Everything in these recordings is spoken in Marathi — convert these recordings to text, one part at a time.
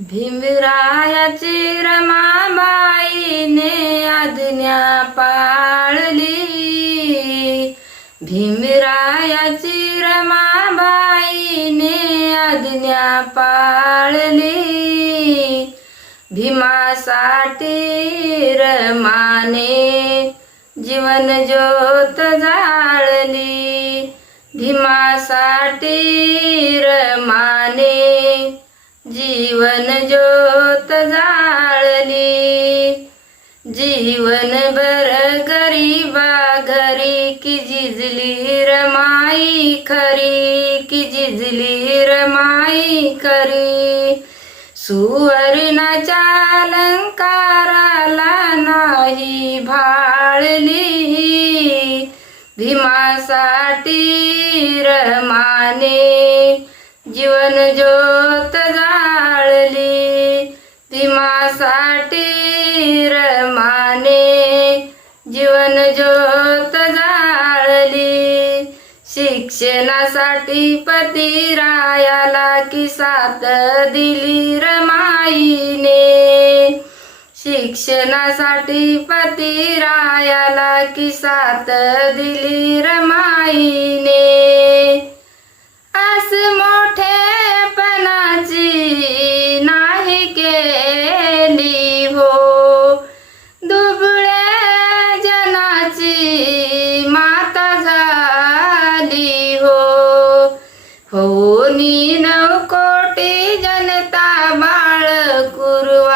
भीमरायाची रमाबाईने आज्ञा पाळली. भीमरायाची रमाबाईने आज्ञा पाळली. भीमासाठी रमाने जीवन ज्योत जाळली. भीमासाठी रमा जीवन ज्योत जाळली. जीवनभर गरीबा घरी कि जिजली रमाई खरी कि जिजली रमाई खरी. सुवर्णाच्या अलंकाराला नाही भाळली भीमासाठी रमाने जीवन ज्योत रमाने जीवन ज्योत जाळली. शिक्षणासाठी पतिरायाला की साथ दिली रमाईने शिक्षणासाठी पतिरायाला की साथ दिली रमा बाळ कुरवाळली.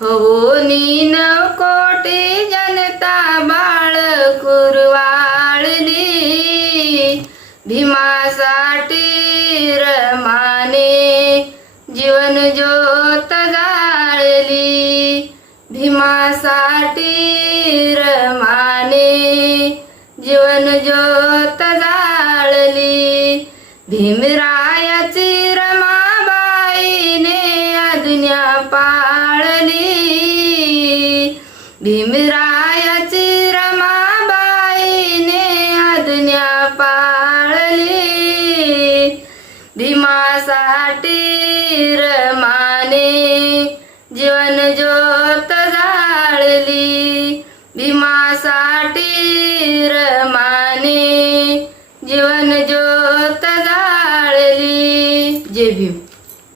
हो नी कोटी जनता बाळ कुरवाळली. भीमासाठी रमाने जीवन ज्योत जाळली. भीमासाठी रमाने जीवन ज्योत जाळली. भीमरायाची रमाबाईने आज्ञा पाळली. भीमरायाची रमाबाईने आज्ञा पाळली. भीमासाठी रमाने जीवन ज्योत जाळली भीमासाठी रमाने जीवन ज्योत ತದಾ